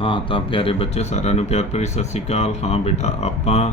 ਹਾਂ, ਤਾਂ ਪਿਆਰੇ ਬੱਚੇ, ਸਾਰਿਆਂ ਨੂੰ ਪਿਆਰ ਭਰੀ ਸਤਿ ਸ਼੍ਰੀ ਅਕਾਲ। ਹਾਂ ਬੇਟਾ, ਆਪਾਂ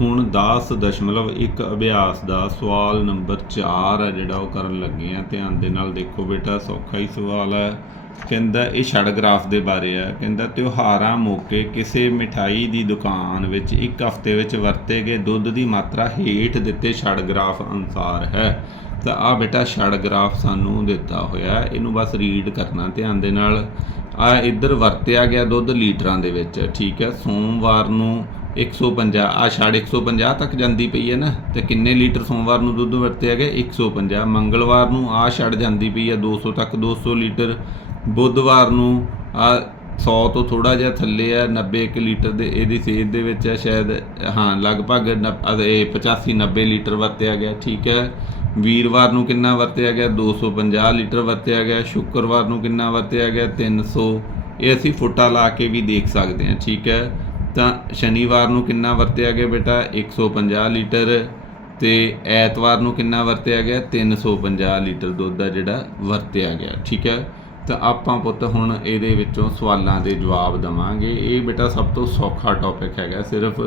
ਹੁਣ 10.1 ਅਭਿਆਸ ਦਾ ਸਵਾਲ ਨੰਬਰ 4 ਹੈ, ਜਿਹੜਾ ਉਹ ਕਰਨ ਲੱਗੇ ਆ ਧਿਆਨ ਦੇ ਨਾਲ ਦੇਖੋ ਬੇਟਾ, ਸੌਖਾ ਹੀ ਸਵਾਲ ਹੈ। ਕਹਿੰਦਾ, ਇਹ ਛੜ ਗ੍ਰਾਫ ਦੇ ਬਾਰੇ ਹੈ। ਕਹਿੰਦਾ, ਤਿਉਹਾਰਾਂ ਮੌਕੇ ਕਿਸੇ ਮਿਠਾਈ ਦੀ ਦੁਕਾਨ ਵਿੱਚ ਇੱਕ ਹਫ਼ਤੇ ਵਿੱਚ ਵਰਤੇ ਗਏ ਦੁੱਧ ਦੀ ਮਾਤਰਾ ਹੇਠ ਦਿੱਤੇ ਛੜ ਗ੍ਰਾਫ ਅਨੁਸਾਰ ਹੈ। ਤਾਂ ਆ ਬੇਟਾ ਛੜ ਗ੍ਰਾਫ ਸਾਨੂੰ ਦਿੱਤਾ ਹੋਇਆ ਇਹਨੂੰ ਬਸ ਰੀਡ ਕਰਨਾ ਧਿਆਨ ਦੇ ਨਾਲ। ਆ ਇੱਧਰ ਵਰਤਿਆ ਗਿਆ ਦੁੱਧ ਲੀਟਰਾਂ ਦੇ ਵਿੱਚ, ਠੀਕ ਹੈ। ਸੋਮਵਾਰ ਨੂੰ 150 ਆ ਛੜ 150 ਤੱਕ ਜਾਂਦੀ ਪਈ ਹੈ ਨਾ, ਤੇ ਕਿੰਨੇ ਲੀਟਰ ਸੋਮਵਾਰ ਨੂੰ ਦੁੱਧ ਵਰਤਿਆ ਗਿਆ? 150 ਮੰਗਲਵਾਰ ਨੂੰ ਆ ਛੜ ਜਾਂਦੀ ਪਈ ਹੈ 200 ਤੱਕ 200 ਲੀਟਰ। ਬੁੱਧਵਾਰ ਨੂੰ ਆ 100 ਤੋਂ ਥੋੜਾ ਜਿਹਾ ਥੱਲੇ ਹੈ 90 ਕੁ ਲੀਟਰ ਦੇ, ਇਹਦੀ ਸੇਧ ਦੇ ਵਿੱਚ ਹੈ ਸ਼ਾਇਦ, ਹਾਂ, ਲਗਭਗ ਨੱਬ- ਅਹ ਇਹ 85 90 ਲੀਟਰ ਵਰਤਿਆ ਗਿਆ, ਠੀਕ ਹੈ। ਵੀਰਵਾਰ ਨੂੰ ਕਿੰਨਾ ਵਰਤਿਆ ਗਿਆ? 250 ਲੀਟਰ ਵਰਤਿਆ ਗਿਆ। ਸ਼ੁੱਕਰਵਾਰ ਨੂੰ ਕਿੰਨਾ ਵਰਤਿਆ ਗਿਆ? 300 ਇਹ ਅਸੀਂ ਫੁੱਟਾ ਲਾ ਕੇ ਵੀ ਦੇਖ ਸਕਦੇ ਹਾਂ, ਠੀਕ ਹੈ? ਤਾਂ ਸ਼ਨੀਵਾਰ ਨੂੰ ਕਿੰਨਾ ਵਰਤਿਆ ਗਿਆ ਬੇਟਾ? 150 ਲੀਟਰ। ਤੇ ਐਤਵਾਰ ਨੂੰ ਕਿੰਨਾ ਵਰਤਿਆ ਗਿਆ? 350 ਲੀਟਰ ਦੁੱਧ ਦਾ ਜਿਹੜਾ ਵਰਤਿਆ ਗਿਆ, ਠੀਕ ਹੈ? ਤਾਂ ਆਪਾਂ ਪੁੱਤ ਹੁਣ ਇਹਦੇ ਵਿੱਚੋਂ ਸਵਾਲਾਂ ਦੇ ਜਵਾਬ ਦਵਾਂਗੇ। ਇਹ ਬੇਟਾ ਸਭ ਤੋਂ ਸੌਖਾ ਟੌਪਿਕ ਹੈਗਾ, ਸਿਰਫ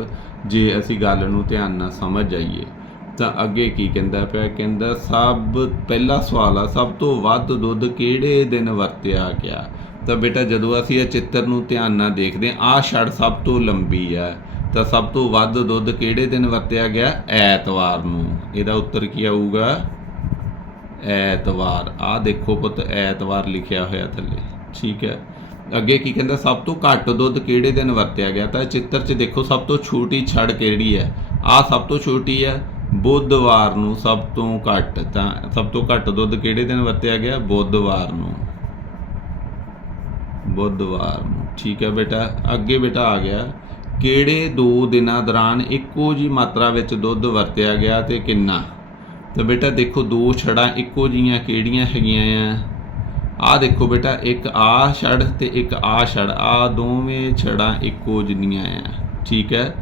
ਜੇ ਅਸੀਂ ਗੱਲ ਨੂੰ ਧਿਆਨ ਨਾਲ ਸਮਝ ਜਾਈਏ। ਤਾਂ ਅੱਗੇ ਕੀ ਕਹਿੰਦਾ ਪਿਆ? ਕਹਿੰਦਾ, ਸਭ, ਪਹਿਲਾ ਸਵਾਲ ਆ, ਸਭ ਤੋਂ ਵੱਧ ਦੁੱਧ ਕਿਹੜੇ ਦਿਨ ਵਰਤਿਆ ਗਿਆ? ਤਾਂ ਬੇਟਾ, ਜਦੋਂ ਅਸੀਂ ਇਹ ਚਿੱਤਰ ਨੂੰ ਧਿਆਨ ਨਾਲ ਦੇਖਦੇ ਹਾਂ, ਆਹ ਛੜ ਸਭ ਤੋਂ ਲੰਬੀ ਹੈ ਤਾਂ ਸਭ ਤੋਂ ਵੱਧ ਦੁੱਧ ਕਿਹੜੇ ਦਿਨ ਵਰਤਿਆ ਗਿਆ? ਐਤਵਾਰ ਨੂੰ। ਇਹਦਾ ਉੱਤਰ ਕੀ ਆਊਗਾ? ਐਤਵਾਰ। ਆ ਦੇਖੋ ਪੁੱਤ, ਐਤਵਾਰ ਲਿਖਿਆ ਹੋਇਆ ਥੱਲੇ। ਠੀਕ ਹੈ। ਅੱਗੇ ਕੀ ਕਹਿੰਦਾ? ਸਭ ਤੋਂ ਘੱਟ ਦੁੱਧ ਕਿਹੜੇ ਦਿਨ ਵਰਤਿਆ ਗਿਆ? ਤਾਂ ਚਿੱਤਰ 'ਚ ਦੇਖੋ, ਸਭ ਤੋਂ ਛੋਟੀ ਛੜ ਕਿਹੜੀ ਹੈ? ਆ ਸਭ ਤੋਂ ਛੋਟੀ ਹੈ। ਬੁੱਧਵਾਰ ਨੂੰ ਸਭ ਤੋਂ ਘੱਟ ਤਾਂ, ਸਭ ਤੋਂ ਘੱਟ ਦੁੱਧ ਕਿਹੜੇ ਦਿਨ ਵਰਤਿਆ ਗਿਆ? ਬੁੱਧਵਾਰ ਨੂੰ। ਬੁੱਧਵਾਰ ਨੂੰ। ਠੀਕ ਹੈ ਬੇਟਾ, ਅੱਗੇ ਬੇਟਾ ਆ ਗਿਆ। ਕਿਹੜੇ ਦੋ ਦਿਨਾਂ ਦੌਰਾਨ ਇੱਕੋ ਜੀ ਮਾਤਰਾ ਵਿੱਚ ਦੁੱਧ ਵਰਤਿਆ ਗਿਆ ਤੇ ਕਿੰਨਾ? ਤਾਂ ਬੇਟਾ ਦੇਖੋ, ਦੋ ਛੜਾਂ ਇੱਕੋ ਜੀਆਂ ਕਿਹੜੀਆਂ ਹੈਗੀਆਂ ਆ? ਆ ਦੇਖੋ ਬੇਟਾ, ਇੱਕ ਆ ਛੜ ਤੇ ਇੱਕ ਆ ਛੜ। ਆ ਦੋਵੇਂ ਛੜਾਂ ਇੱਕੋ ਜਿਹੀਆਂ ਆ। ਠੀਕ ਹੈ?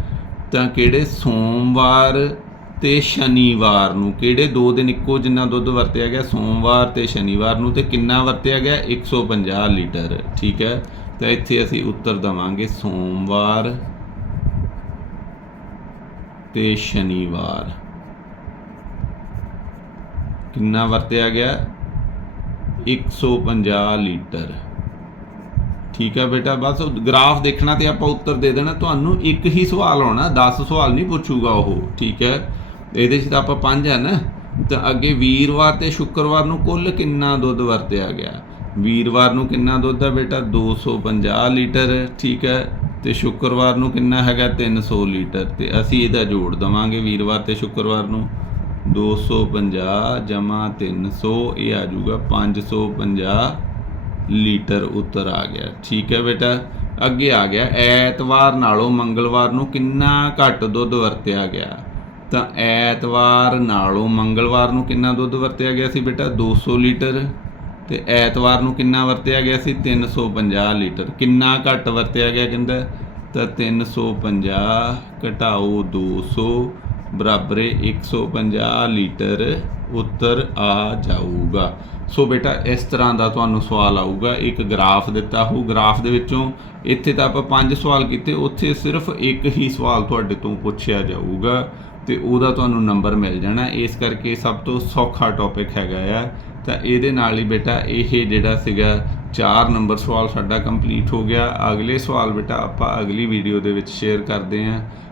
ਤਾਂ ਕਿਹੜੇ ਸੋਮਵਾਰ ਤੇ ਸ਼ਨੀਵਾਰ ਨੂੰ। ਕਿਹੜੇ ਦੋ ਦਿਨ ਇੱਕੋ ਜਿੰਨਾ ਦੁੱਧ ਵਰਤਿਆ ਗਿਆ? ਸੋਮਵਾਰ ਤੇ ਸ਼ਨੀਵਾਰ ਨੂੰ ਤੇ ਕਿੰਨਾ ਵਰਤਿਆ ਗਿਆ? 150 ਲੀਟਰ, ਠੀਕ ਹੈ? ਤਾਂ ਇੱਥੇ ਅਸੀਂ ਉੱਤਰ ਦਵਾਂਗੇ, ਸੋਮਵਾਰ ਤੇ ਸ਼ਨੀਵਾਰ। ਕਿੰਨਾ ਵਰਤਿਆ ਗਿਆ? 150 ਲੀਟਰ। ਠੀਕ ਹੈ ਬੇਟਾ, ਬਸ ਉਹ ਗ੍ਰਾਫ ਦੇਖਣਾ ਤੇ ਆਪਾਂ ਉੱਤਰ ਦੇ ਦੇਣਾ। ਤੁਹਾਨੂੰ ਇੱਕ ਹੀ ਸਵਾਲ ਆਉਣਾ 10 ਸਵਾਲ ਨਹੀਂ ਪੁੱਛੂਗਾ ਉਹ, ਠੀਕ ਹੈ? ਇਹਦੇ 'ਚ ਤਾਂ ਆਪਾਂ ਪੰਜ ਹੈ ਨਾ। ਤਾਂ ਅੱਗੇ ਵੀਰਵਾਰ ਤੇ ਸ਼ੁੱਕਰਵਾਰ ਨੂੰ ਕੁੱਲ ਕਿੰਨਾ ਦੁੱਧ ਵਰਤਿਆ ਗਿਆ? ਵੀਰਵਾਰ ਨੂੰ ਕਿੰਨਾ ਦੁੱਧ ਹੈ ਬੇਟਾ? 250 ਲੀਟਰ, ਠੀਕ ਹੈ। ਤੇ ਸ਼ੁੱਕਰਵਾਰ ਨੂੰ ਕਿੰਨਾ ਹੈਗਾ? 300 ਲੀਟਰ। ਤੇ ਅਸੀਂ ਇਹਦਾ ਜੋੜ ਦਵਾਂਗੇ ਵੀਰਵਾਰ ਤੇ ਸ਼ੁੱਕਰਵਾਰ ਨੂੰ। 250 ਜਮਾ 300 ਇਹ ਆ ਜਾਊਗਾ 550 ਲੀਟਰ ਉੱਤਰ ਆ ਗਿਆ। ਠੀਕ ਹੈ ਬੇਟਾ? ਅੱਗੇ ਆ ਗਿਆ। ਐਤਵਾਰ ਨਾਲੋਂ ਮੰਗਲਵਾਰ ਨੂੰ ਕਿੰਨਾ ਘੱਟ ਦੁੱਧ ਵਰਤਿਆ ਗਿਆ? ਤਾਂ ਐਤਵਾਰ ਨਾਲੋਂ ਮੰਗਲਵਾਰ ਨੂੰ ਕਿੰਨਾ ਦੁੱਧ ਵਰਤਿਆ ਗਿਆ ਸੀ ਬੇਟਾ? 200 ਲੀਟਰ। ਤੇ ਐਤਵਾਰ ਨੂੰ ਕਿੰਨਾ ਵਰਤਿਆ ਗਿਆ ਸੀ? 350 ਲੀਟਰ। ਕਿੰਨਾ ਘੱਟ ਵਰਤਿਆ ਗਿਆ ਕਹਿੰਦਾ? ਤਾਂ 350 ਘਟਾਓ 200 ਬਰਾਬਰ ਹੈ 150 ਲੀਟਰ ਉੱਤਰ ਆ ਜਾਊਗਾ। ਸੋ ਬੇਟਾ, ਇਸ ਤਰ੍ਹਾਂ ਦਾ ਤੁਹਾਨੂੰ ਸਵਾਲ ਆਊਗਾ। ਇੱਕ ਗ੍ਰਾਫ ਦਿੱਤਾ ਹੋਊ। ਗ੍ਰਾਫ ਦੇ ਵਿੱਚੋਂ ਇੱਥੇ ਤਾਂ ਆਪਾਂ ਪੰਜ ਸਵਾਲ ਕੀਤੇ, ਉੱਥੇ ਸਿਰਫ ਇੱਕ ਹੀ ਸਵਾਲ ਤੁਹਾਡੇ ਤੋਂ ਪੁੱਛਿਆ ਜਾਊਗਾ ਤੇ ਉਹਦਾ ਤੁਹਾਨੂੰ ਨੰਬਰ ਮਿਲ ਜਾਣਾ। ਇਸ ਕਰਕੇ ਸਭ ਤੋਂ ਸੌਖਾ ਟੌਪਿਕ ਹੈਗਾ ਆ। ਤਾਂ ਇਹਦੇ ਨਾਲ ਹੀ ਬੇਟਾ, ਇਹ ਜਿਹੜਾ ਸੀਗਾ 4 ਨੰਬਰ ਸਵਾਲ ਸਾਡਾ ਕੰਪਲੀਟ ਹੋ ਗਿਆ। ਅਗਲੇ ਸਵਾਲ ਬੇਟਾ, ਆਪਾਂ ਅਗਲੀ ਵੀਡੀਓ ਦੇ ਵਿੱਚ ਸ਼ੇਅਰ ਕਰਦੇ ਹਾਂ